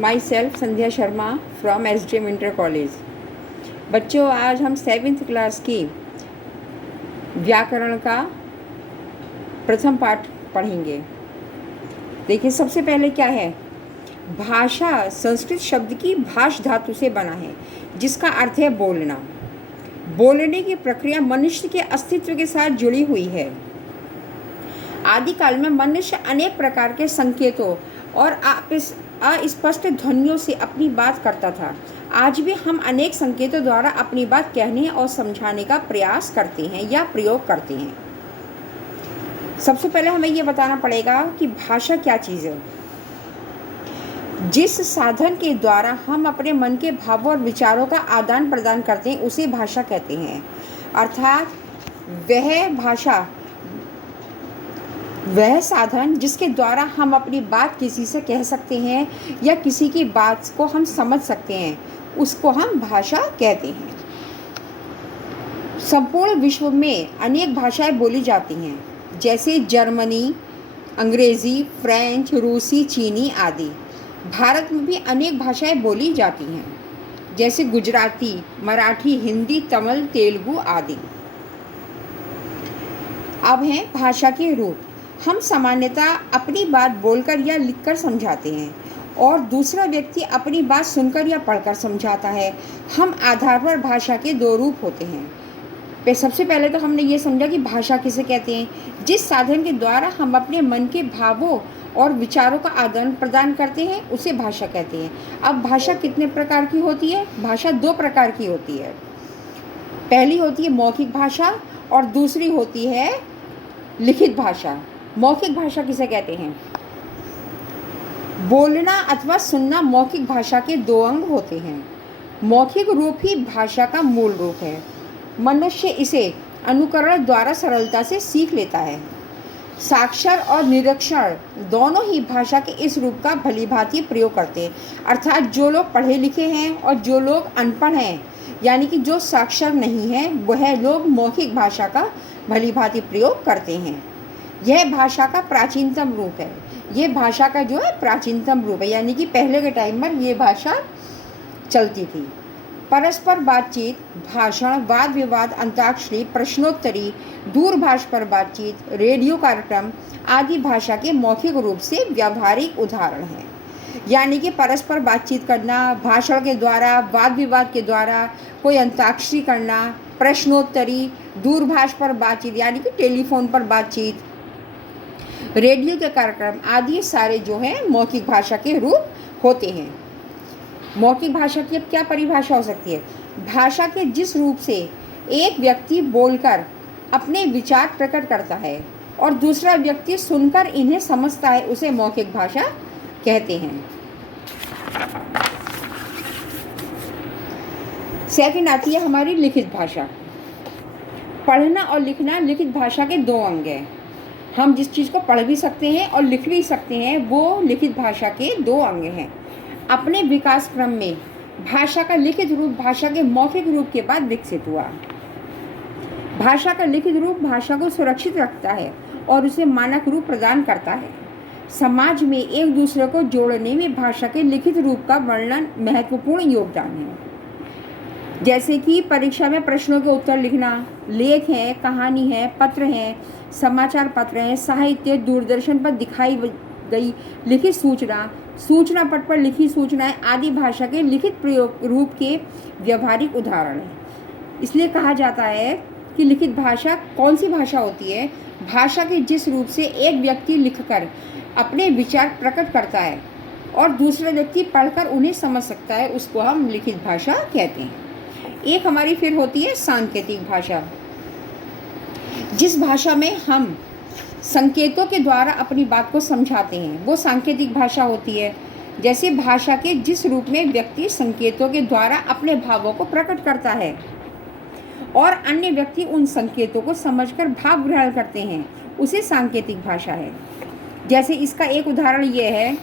My self Sandhya Sharma from SDM inter college. बच्चों, आज हम 7th क्लास की व्याकरण का प्रथम पाठ पढ़ेंगे। देखिए, सबसे पहले क्या है? भाषा संस्कृत शब्द की भाष धातु से बना है, जिसका अर्थ है बोलना। बोलने की प्रक्रिया मनुष्य के अस्तित्व के साथ जुड़ी हुई है। आदिकाल में मनुष्य अनेक प्रकार के संकेतों और अस्पष्ट ध्वनियों से अपनी बात करता था। आज भी हम अनेक संकेतों द्वारा अपनी बात कहने और समझाने का प्रयास करते हैं या प्रयोग करते हैं। सबसे पहले हमें यह बताना पड़ेगा कि भाषा क्या चीज़ है। जिस साधन के द्वारा हम अपने मन के भावों और विचारों का आदान प्रदान करते हैं उसे भाषा कहते हैं। अर्थात वह साधन जिसके द्वारा हम अपनी बात किसी से कह सकते हैं या किसी की बात को हम समझ सकते हैं, उसको हम भाषा कहते हैं। संपूर्ण विश्व में अनेक भाषाएं बोली जाती हैं, जैसे जर्मनी, अंग्रेज़ी, फ्रेंच, रूसी, चीनी आदि। भारत में भी अनेक भाषाएं बोली जाती हैं, जैसे गुजराती, मराठी, हिंदी, तमिल, तेलुगु आदि। अब हैं भाषा के रूप। हम सामान्यतः अपनी बात बोलकर या लिखकर समझाते हैं और दूसरा व्यक्ति अपनी बात सुनकर या पढ़कर समझाता है। हम आधार पर भाषा के दो रूप होते हैं। सबसे पहले तो हमने ये समझा कि भाषा किसे कहते हैं। जिस साधन के द्वारा हम अपने मन के भावों और विचारों का आदान प्रदान करते हैं उसे भाषा कहते हैं। अब भाषा कितने प्रकार की होती है? भाषा दो प्रकार की होती है। पहली होती है मौखिक भाषा और दूसरी होती है लिखित भाषा। मौखिक भाषा किसे कहते हैं? बोलना अथवा सुनना मौखिक भाषा के दो अंग होते हैं। मौखिक रूप ही भाषा का मूल रूप है। मनुष्य इसे अनुकरण द्वारा सरलता से सीख लेता है। साक्षर और निरक्षर दोनों ही भाषा के इस रूप का भलीभांति प्रयोग करते हैं। अर्थात जो लोग पढ़े लिखे हैं और जो लोग अनपढ़ हैं, यानी कि जो साक्षर नहीं है, वह लोग मौखिक भाषा का भलीभांति प्रयोग करते हैं। यह भाषा का प्राचीनतम रूप है। ये भाषा का जो है प्राचीनतम रूप है, यानी कि पहले के टाइम पर ये भाषा चलती थी। परस्पर बातचीत, भाषण, वाद विवाद, अंताक्षरी, प्रश्नोत्तरी, दूरभाष पर बातचीत, रेडियो कार्यक्रम आदि भाषा के मौखिक रूप से व्यावहारिक उदाहरण हैं। यानी कि परस्पर बातचीत करना, भाषण के द्वारा, वाद विवाद के द्वारा, कोई अंताक्षरी करना, प्रश्नोत्तरी, दूरभाष पर बातचीत यानी कि टेलीफोन पर बातचीत, रेडियो के कार्यक्रम आदि सारे जो हैं मौखिक भाषा के रूप होते हैं। मौखिक भाषा की अब क्या परिभाषा हो सकती है? भाषा के जिस रूप से एक व्यक्ति बोलकर अपने विचार प्रकट करता है और दूसरा व्यक्ति सुनकर इन्हें समझता है, उसे मौखिक भाषा कहते हैं। सेकंड आती है हमारी लिखित भाषा। पढ़ना और लिखना लिखित भाषा के दो अंग हैं। हम जिस चीज़ को पढ़ भी सकते हैं और लिख भी सकते हैं, वो लिखित भाषा के दो अंग हैं। अपने विकास क्रम में भाषा का लिखित रूप भाषा के मौखिक रूप के बाद विकसित हुआ। भाषा का लिखित रूप भाषा को सुरक्षित रखता है और उसे मानक रूप प्रदान करता है। समाज में एक दूसरे को जोड़ने में भाषा के लिखित रूप का वर्णन महत्वपूर्ण योगदान है। जैसे कि परीक्षा में प्रश्नों के उत्तर लिखना, लेख है, कहानी है, पत्र हैं, समाचार पत्र हैं, साहित्य, दूरदर्शन पर दिखाई गई लिखित सूचना, सूचना पट पर लिखी सूचनाएं आदि भाषा के लिखित प्रयोग रूप के व्यवहारिक उदाहरण हैं। इसलिए कहा जाता है कि लिखित भाषा कौन सी भाषा होती है? भाषा के जिस रूप से एक व्यक्ति लिखकर अपने विचार प्रकट करता है और दूसरा व्यक्ति पढ़कर उन्हें समझ सकता है, उसको हम लिखित भाषा कहते हैं। एक हमारी फिर होती है सांकेतिक भाषा। जिस भाषा में हम संकेतों के द्वारा अपनी बात को समझाते हैं, वो सांकेतिक भाषा होती है। जैसे भाषा के जिस रूप में व्यक्ति संकेतों के द्वारा अपने भावों को प्रकट करता है और अन्य व्यक्ति उन संकेतों को समझकर भाव ग्रहण करते हैं, उसे सांकेतिक भाषा है। जैसे इसका एक उदाहरण ये है